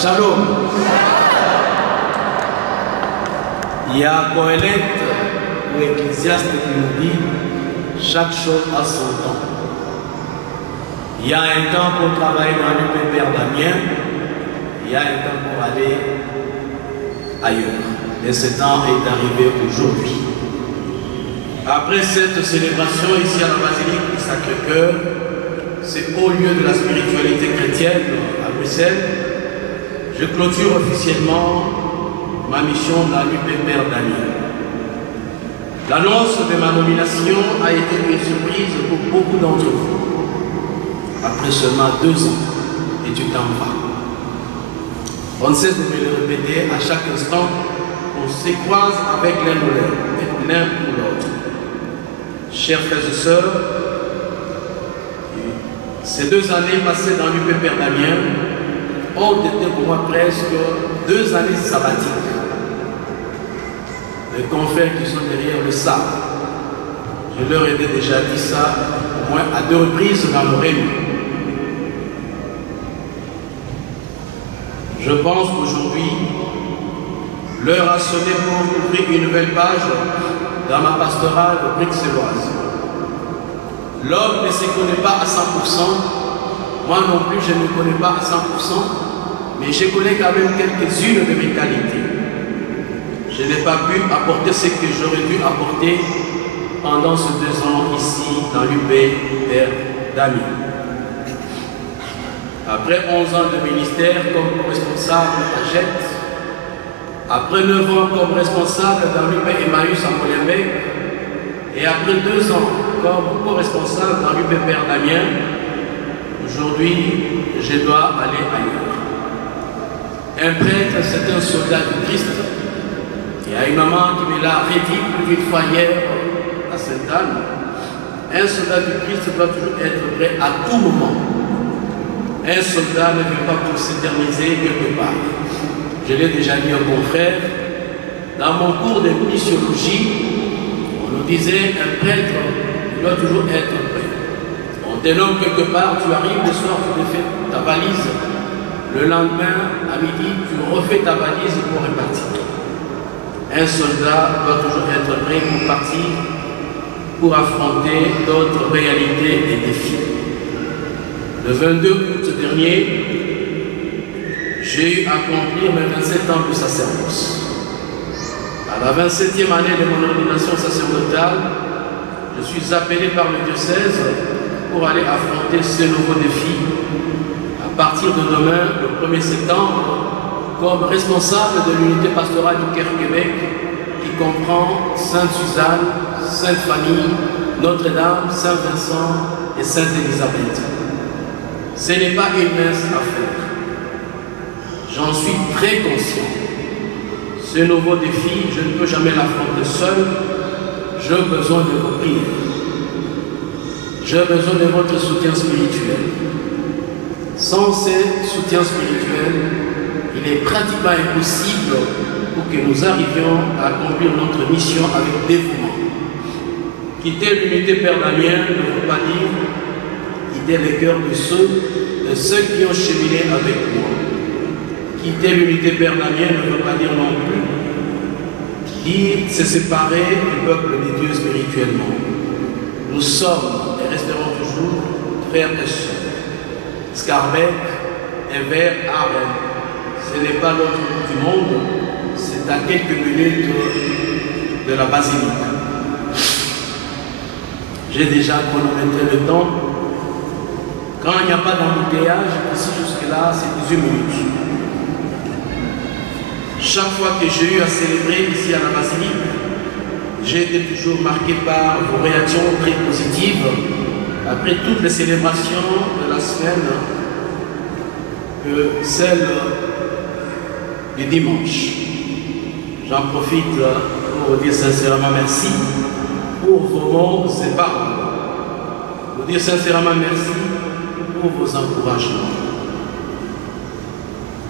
Shalom. Il y a Coëlette ou Ecclésiaste qui nous dit chaque chose a son temps. Il y a un temps pour travailler dans le Père Damien, il y a un temps pour aller ailleurs. Et ce temps est arrivé aujourd'hui. Après cette célébration ici à la basilique du Sacré-Cœur, c'est au lieu de la spiritualité chrétienne à Bruxelles, je clôture officiellement ma mission dans l'UPPR Damien. L'annonce de ma nomination a été une surprise pour beaucoup d'entre vous. Après seulement 2 ans, et tu t'en vas. On ne cesse de me le répéter à chaque instant, on se croise avec l'un ou l'autre. Chers frères et sœurs, ces 2 années passées dans l'UPPR Damien ont été pour moi presque 2 années sabbatiques. Les confrères qui sont derrière le savent. Je leur ai déjà dit ça au moins à 2 reprises dans nos réunions. Je pense qu'aujourd'hui, l'heure a sonné pour ouvrir une nouvelle page dans ma pastorale bruxelloise. L'homme ne se connaît pas à 100%, moi non plus je ne me connais pas à 100%, mais je connais quand même quelques-unes de mes qualités. Je n'ai pas pu apporter ce que j'aurais dû apporter pendant ces 2 ans ici dans l'UPPR Damien. Après 11 ans de ministère comme responsable à JET, après 9 ans comme responsable dans l'UP Emmaüs à Molenbeek, et après 2 ans comme co-responsable dans l'UPPR Damien, aujourd'hui, je dois aller ailleurs. Un prêtre, c'est un soldat du Christ. Il y a une maman qui me l'a redit plus d'une fois hier à Sainte-Anne. Un soldat du Christ doit toujours être prêt à tout moment. Un soldat ne vient pas pour s'éterniser quelque part. Je l'ai déjà dit à mon frère, dans mon cours de missiologie, on nous disait un prêtre doit toujours être prêt. On te nomme quelque part, tu arrives le soir, tu te fais ta valise. Le lendemain, à midi, tu refais ta valise pour repartir. Un soldat doit toujours être prêt pour partir, pour affronter d'autres réalités et défis. Le 22 août dernier, j'ai eu à accomplir mes 27 ans de sacerdoce. À la 27e année de mon ordination sacerdotale, je suis appelé par le diocèse pour aller affronter ce nouveau défi à partir de demain, le 1er septembre, comme responsable de l'unité pastorale du Caire Québec qui comprend Sainte-Suzanne, Sainte-Famille, Notre-Dame, Saint-Vincent et Sainte-Élisabeth. Ce n'est pas une mince affaire. J'en suis très conscient. Ce nouveau défi, je ne peux jamais l'affronter seul. J'ai besoin de vos prières. J'ai besoin de votre soutien spirituel. Sans ce soutien spirituel, il est pratiquement impossible pour que nous arrivions à accomplir notre mission avec dévouement. Quitter l'unité Père Damien ne veut pas dire quitter les cœurs de ceux qui ont cheminé avec moi. Quitter l'unité Père Damien ne veut pas dire non plus dire se séparer du peuple de Dieu spirituellement. Nous sommes et resterons toujours frères et sœurs. Scarbeck et vers Arène. Ce n'est pas l'autre bout du monde, c'est à quelques minutes de la basilique. J'ai déjà chronométré le temps. Quand il n'y a pas d'embouteillage, ici jusque-là, c'est 18 minutes. Chaque fois que j'ai eu à célébrer ici à la basilique, j'ai été toujours marqué par vos réactions très positives après toutes les célébrations de la semaine, que celle du dimanche. J'en profite pour vous dire sincèrement merci pour vos mots et paroles. Vous dire sincèrement merci pour vos encouragements.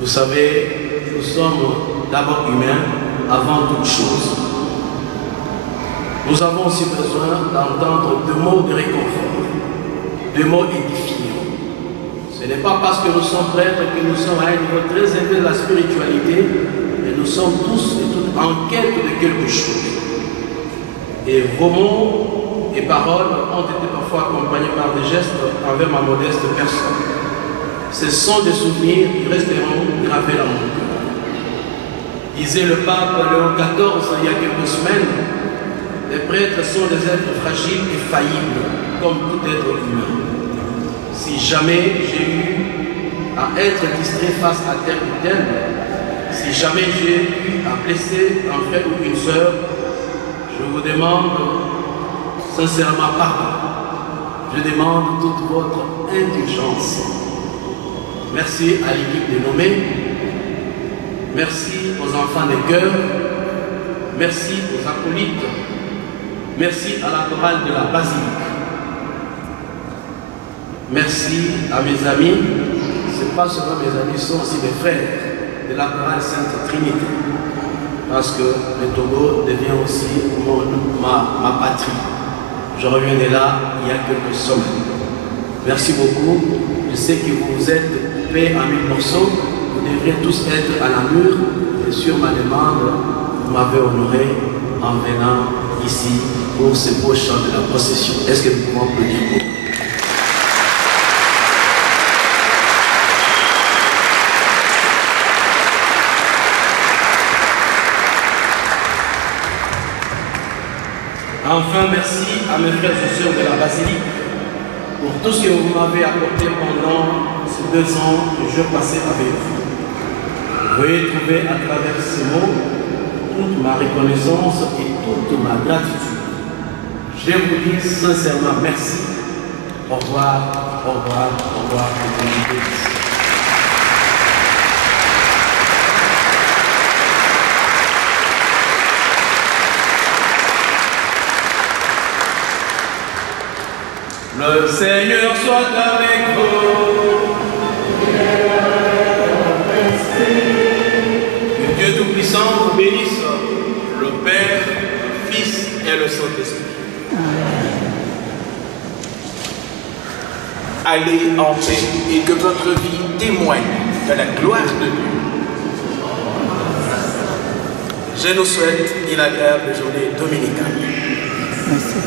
Vous savez, nous sommes d'abord humains avant toute chose. Nous avons aussi besoin d'entendre des mots de réconfort, des mots édifiants. Ce n'est pas parce que nous sommes prêtres que nous sommes à un niveau très élevé de la spiritualité, mais nous sommes tous et toutes en quête de quelque chose. Et vos mots et paroles ont été parfois accompagnés par des gestes envers ma modeste personne. Ce sont des souvenirs qui resteront gravés dans mon cœur. Disait le pape Léon XIV il y a quelques semaines, les prêtres sont des êtres fragiles et faillibles, comme tout être humain. Si jamais j'ai eu à être distrait face à tel ou tel, si jamais j'ai eu à blesser un frère ou une sœur, je vous demande sincèrement pardon. Je demande toute votre indulgence. Merci à l'équipe dénommée. Merci aux enfants des cœurs. Merci aux acolytes. Merci à la chorale de la basilique. Merci à mes amis. Ce n'est pas seulement mes amis, ce sont aussi mes frères de la chorale Sainte Trinité. Parce que le Togo devient aussi ma patrie. Je reviens de là il y a quelques semaines. Merci beaucoup. Je sais que vous vous êtes coupés en 1000 morceaux. Vous devriez tous être à la mur. Et sur ma demande, vous m'avez honoré en venant ici pour ce beau chant de la procession. Est-ce que nous pouvons applaudir pour vous? Enfin, merci à mes frères et sœurs de la basilique pour tout ce que vous m'avez apporté pendant ces 2 ans que je passais avec vous. Vous pouvez trouver à travers ces mots toute ma reconnaissance et toute ma gratitude. Je vous dis sincèrement merci. Au revoir, au revoir, au revoir. Le Seigneur soit avec vous. Que Dieu Tout-Puissant vous bénisse, le Père, le Fils et le Saint-Esprit. Allez en paix et que votre vie témoigne de la gloire de Dieu. Je nous souhaite une agréable journée dominicale. Merci,